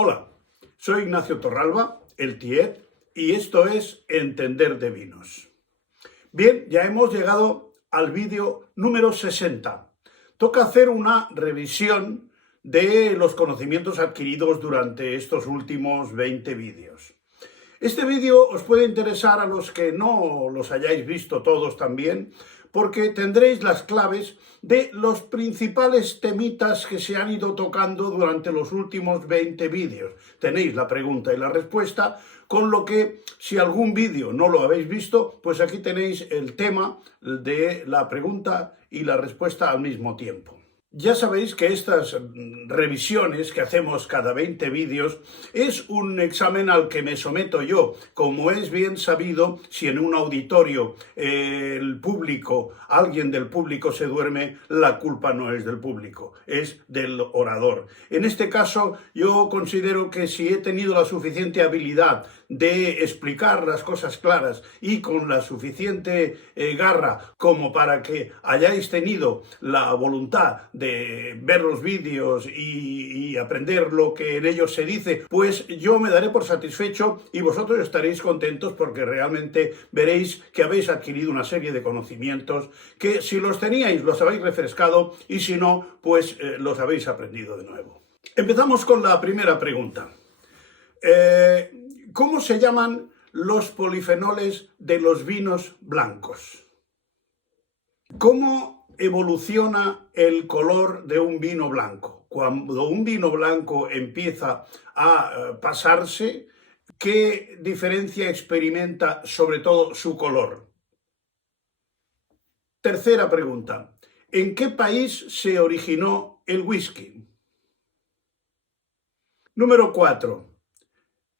Hola, soy Ignacio Torralba, el Tiet, y esto es Entender de Vinos. Bien, ya hemos llegado al vídeo número 60. Toca hacer una revisión de los conocimientos adquiridos durante estos últimos 20 vídeos. Este vídeo os puede interesar a los que no los hayáis visto todos también, porque tendréis las claves de los principales temitas que se han ido tocando durante los últimos 20 vídeos. Tenéis la pregunta y la respuesta, con lo que si algún vídeo no lo habéis visto, pues aquí tenéis el tema de la pregunta y la respuesta al mismo tiempo. Ya sabéis que estas revisiones que hacemos cada 20 vídeos es un examen al que me someto yo. Como es bien sabido, si en un auditorio alguien del público se duerme, la culpa no es del público, es del orador. En este caso, yo considero que si he tenido la suficiente habilidad de explicar las cosas claras y con la suficiente garra como para que hayáis tenido la voluntad de ver los vídeos y aprender lo que en ellos se dice, pues yo me daré por satisfecho y vosotros estaréis contentos porque realmente veréis que habéis adquirido una serie de conocimientos que si los teníais los habéis refrescado y si no, pues los habéis aprendido de nuevo. Empezamos con la primera pregunta. ¿Cómo se llaman los polifenoles de los vinos blancos? ¿Cómo evoluciona el color de un vino blanco? Cuando un vino blanco empieza a pasarse, ¿qué diferencia experimenta sobre todo su color? Tercera pregunta. ¿En qué país se originó el whisky? Número 4.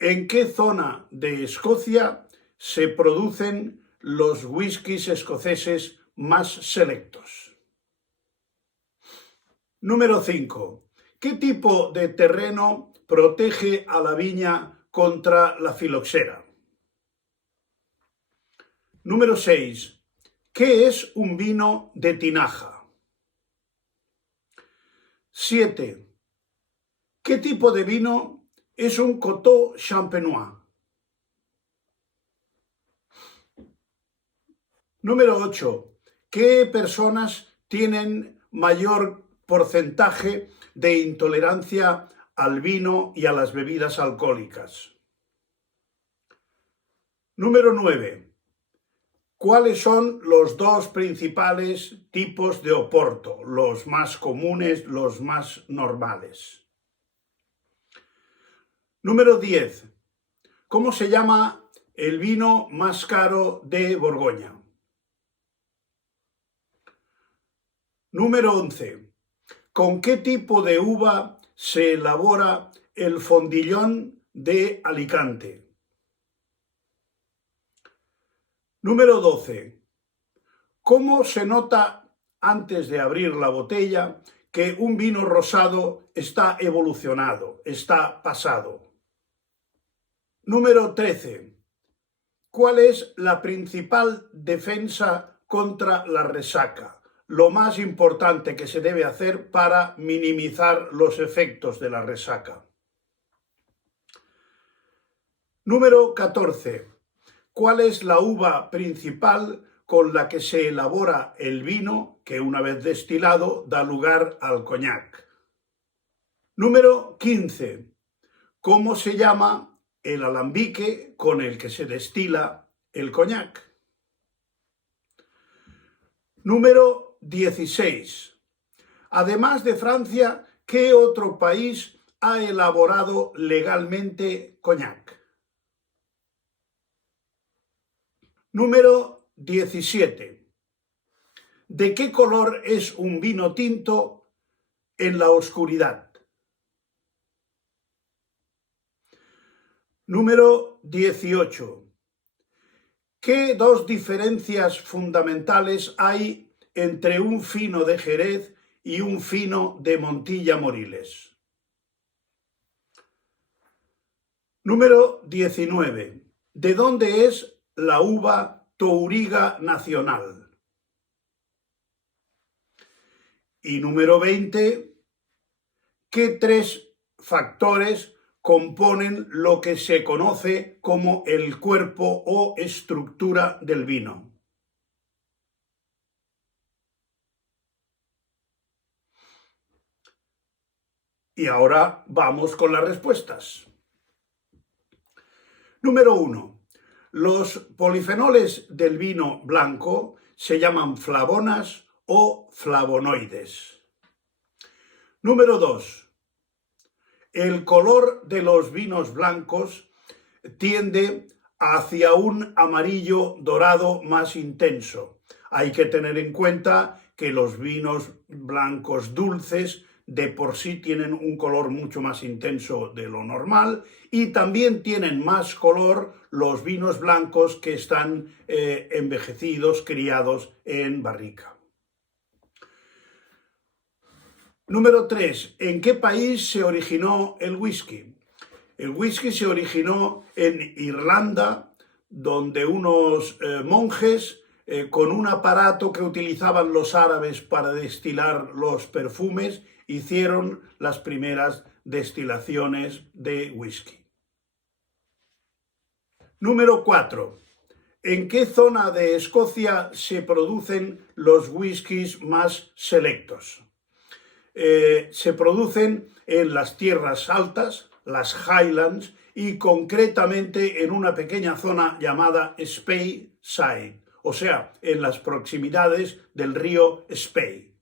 ¿En qué zona de Escocia se producen los whiskies escoceses más selectos? Número 5. ¿Qué tipo de terreno protege a la viña contra la filoxera? Número 6. ¿Qué es un vino de tinaja? 7. ¿Qué tipo de vino es un Coteau Champenois? Número 8. ¿Qué personas tienen mayor porcentaje de intolerancia al vino y a las bebidas alcohólicas? Número 9. ¿Cuáles son los dos principales tipos de oporto? Los más comunes, los más normales. Número 10. ¿Cómo se llama el vino más caro de Borgoña? Número 11. ¿Con qué tipo de uva se elabora el fondillón de Alicante? Número 12. ¿Cómo se nota antes de abrir la botella que un vino rosado está evolucionado, está pasado? Número 13. ¿Cuál es la principal defensa contra la resaca? Lo más importante que se debe hacer para minimizar los efectos de la resaca. Número 14. ¿Cuál es la uva principal con la que se elabora el vino que una vez destilado da lugar al coñac? Número 15. ¿Cómo se llama el alambique con el que se destila el coñac? Número 16. Además de Francia, ¿qué otro país ha elaborado legalmente coñac? Número 17. ¿De qué color es un vino tinto en la oscuridad? Número 18. ¿Qué dos diferencias fundamentales hay entre un fino de Jerez y un fino de Montilla Moriles? Número 19. ¿De dónde es la uva Touriga nacional? Y número 20. ¿Qué tres factores componen lo que se conoce como el cuerpo o estructura del vino. Y ahora vamos con las respuestas. Número 1. Los polifenoles del vino blanco se llaman flavonas o flavonoides. Número 2. El color de los vinos blancos tiende hacia un amarillo dorado más intenso. Hay que tener en cuenta que los vinos blancos dulces de por sí tienen un color mucho más intenso de lo normal y también tienen más color los vinos blancos que están envejecidos, criados en barrica. Número 3. ¿En qué país se originó el whisky? El whisky se originó en Irlanda, donde unos monjes con un aparato que utilizaban los árabes para destilar los perfumes hicieron las primeras destilaciones de whisky. Número 4. ¿En qué zona de Escocia se producen los whiskies más selectos? Se producen en las tierras altas, las Highlands, y concretamente en una pequeña zona llamada Speyside, o sea, en las proximidades del río Spey.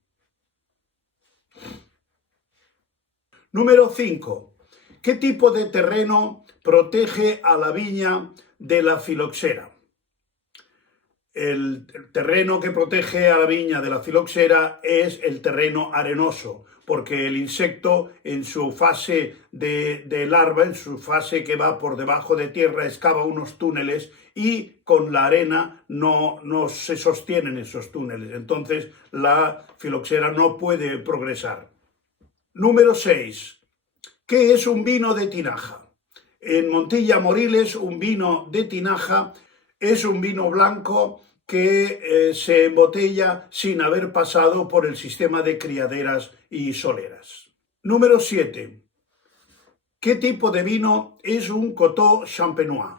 Número 5. ¿Qué tipo de terreno protege a la viña de la filoxera? El terreno que protege a la viña de la filoxera es el terreno arenoso, porque el insecto en su fase de larva, en su fase que va por debajo de tierra, excava unos túneles y con la arena no se sostienen esos túneles. Entonces la filoxera no puede progresar. Número 6. ¿Qué es un vino de tinaja? En Montilla Moriles, un vino de tinaja es un vino blanco que se embotella sin haber pasado por el sistema de criaderas y soleras. Número 7. ¿Qué tipo de vino es un Coteau Champenois?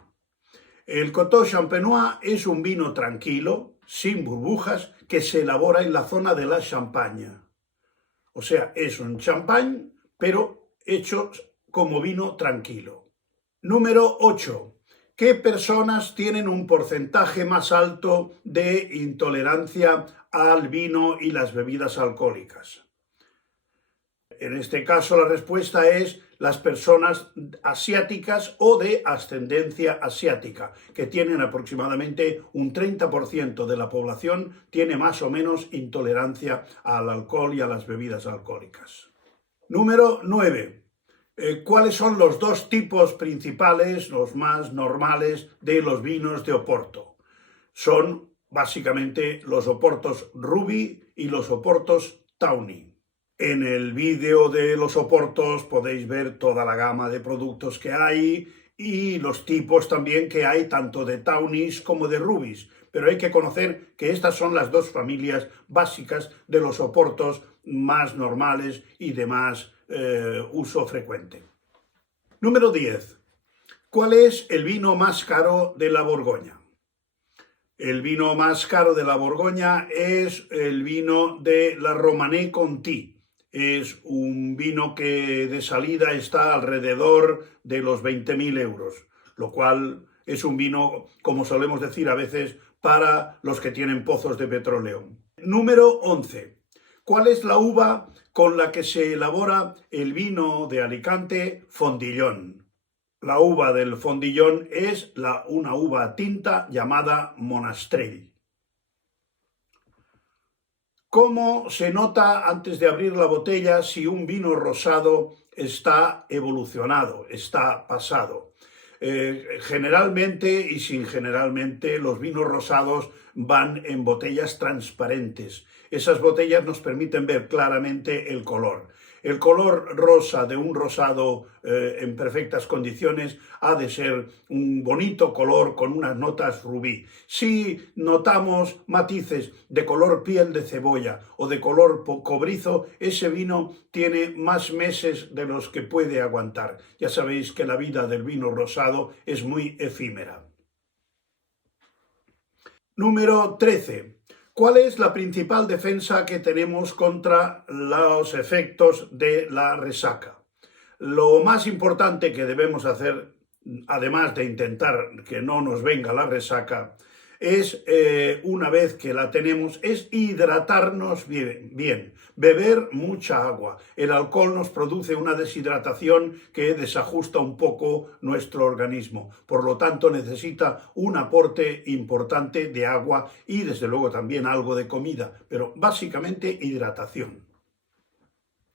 El Coteau Champenois es un vino tranquilo, sin burbujas, que se elabora en la zona de la Champaña. O sea, es un champán, pero hecho como vino tranquilo. Número 8. ¿Qué personas tienen un porcentaje más alto de intolerancia al vino y las bebidas alcohólicas? En este caso la respuesta es las personas asiáticas o de ascendencia asiática, que tienen aproximadamente un 30% de la población, tiene más o menos intolerancia al alcohol y a las bebidas alcohólicas. Número 9. ¿Cuáles son los dos tipos principales, los más normales, de los vinos de Oporto? Son básicamente los Oportos Ruby y los Oportos Tawny. En el vídeo de los Oportos podéis ver toda la gama de productos que hay y los tipos también que hay, tanto de Tawnys como de Rubys. Pero hay que conocer que estas son las dos familias básicas de los Oportos más normales y de más uso frecuente. Número 10. ¿Cuál es el vino más caro de la Borgoña? El vino más caro de la Borgoña es el vino de la Romanée Conti. Es un vino que de salida está alrededor de los 20.000 euros, lo cual es un vino, como solemos decir a veces, para los que tienen pozos de petróleo. Número 11. ¿Cuál es la uva con la que se elabora el vino de Alicante Fondillón? La uva del Fondillón es una uva tinta llamada Monastrell. ¿Cómo se nota antes de abrir la botella si un vino rosado está evolucionado, está pasado? Generalmente y sin generalmente los vinos rosados van en botellas transparentes. Esas botellas nos permiten ver claramente el color. El color rosa de un rosado en perfectas condiciones ha de ser un bonito color con unas notas rubí. Si notamos matices de color piel de cebolla o de color cobrizo, ese vino tiene más meses de los que puede aguantar. Ya sabéis que la vida del vino rosado es muy efímera. Número 13. ¿Cuál es la principal defensa que tenemos contra los efectos de la resaca? Lo más importante que debemos hacer, además de intentar que no nos venga la resaca, es, una vez que la tenemos, es hidratarnos bien, beber mucha agua. El alcohol nos produce una deshidratación que desajusta un poco nuestro organismo. Por lo tanto, necesita un aporte importante de agua y, desde luego, también algo de comida, pero básicamente hidratación.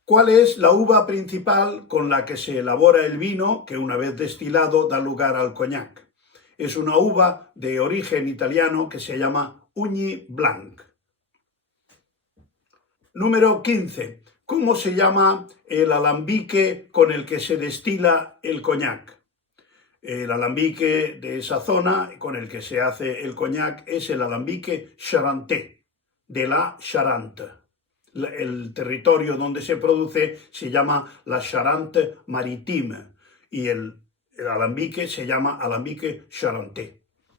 ¿Cuál es la uva principal con la que se elabora el vino que, una vez destilado, da lugar al coñac? Es una uva de origen italiano que se llama Ugni Blanc. Número 15. ¿Cómo se llama el alambique con el que se destila el coñac? El alambique de esa zona con el que se hace el coñac es el alambique charentais, de la Charente. El territorio donde se produce se llama la Charente Maritime y el alambique se llama alambique charentais.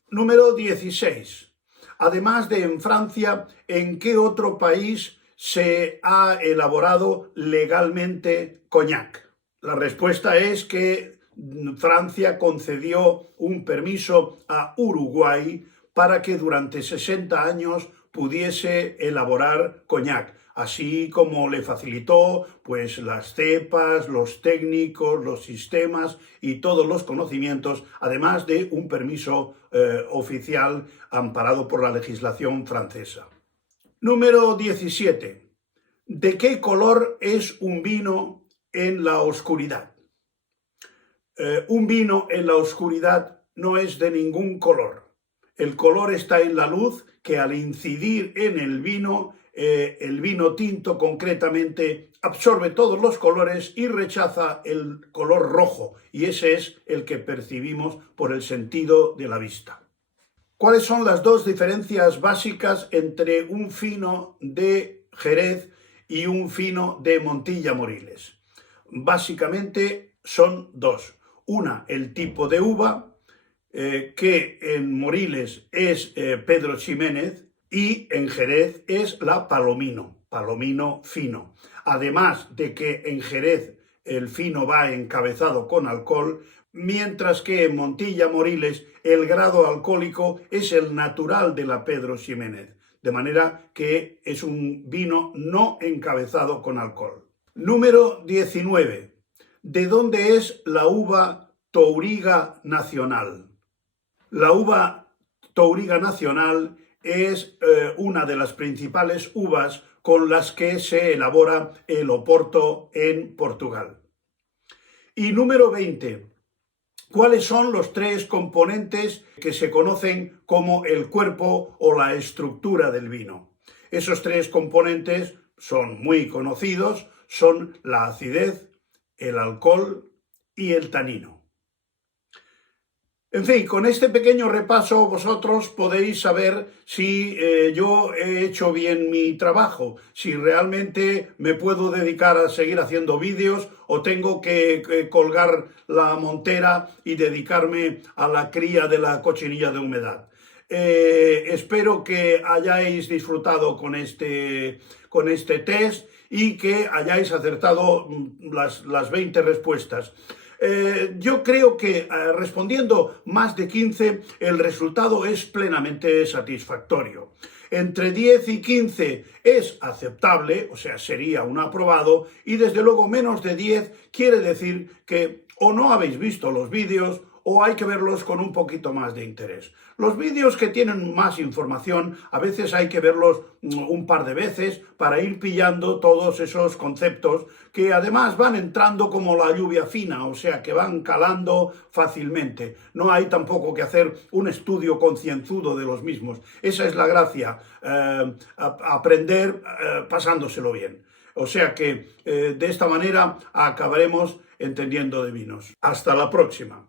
Número 16. Además de en Francia, ¿en qué otro país se ha elaborado legalmente coñac? La respuesta es que Francia concedió un permiso a Uruguay para que durante 60 años pudiese elaborar coñac, así como le facilitó pues las cepas, los técnicos, los sistemas y todos los conocimientos, además de un permiso oficial amparado por la legislación francesa. Número 17. ¿De qué color es un vino en la oscuridad? Un vino en la oscuridad no es de ningún color. El color está en la luz que, al incidir en el vino tinto concretamente absorbe todos los colores y rechaza el color rojo, y ese es el que percibimos por el sentido de la vista. ¿Cuáles son las dos diferencias básicas entre un fino de Jerez y un fino de Montilla Moriles? Básicamente son dos. Una, el tipo de uva, que en Moriles es Pedro Ximénez y en Jerez es la Palomino fino. Además de que en Jerez el fino va encabezado con alcohol, mientras que en Montilla Moriles el grado alcohólico es el natural de la Pedro Ximénez, de manera que es un vino no encabezado con alcohol. Número 19. ¿De dónde es la uva Touriga Nacional? La uva Touriga Nacional es una de las principales uvas con las que se elabora el Oporto en Portugal. Y número 20. ¿Cuáles son los tres componentes que se conocen como el cuerpo o la estructura del vino? Esos tres componentes son muy conocidos, son la acidez, el alcohol y el tanino. En fin, con este pequeño repaso vosotros podéis saber si yo he hecho bien mi trabajo, si realmente me puedo dedicar a seguir haciendo vídeos o tengo que colgar la montera y dedicarme a la cría de la cochinilla de humedad. Espero que hayáis disfrutado con este test y que hayáis acertado las 20 respuestas. Yo creo que respondiendo más de 15 el resultado es plenamente satisfactorio. Entre 10 y 15 es aceptable, o sea, sería un aprobado, y desde luego menos de 10 quiere decir que o no habéis visto los vídeos o hay que verlos con un poquito más de interés. Los vídeos que tienen más información a veces hay que verlos un par de veces para ir pillando todos esos conceptos que además van entrando como la lluvia fina, o sea que van calando fácilmente. No hay tampoco que hacer un estudio concienzudo de los mismos. Esa es la gracia, aprender pasándoselo bien. O sea que de esta manera acabaremos entendiendo de vinos. Hasta la próxima.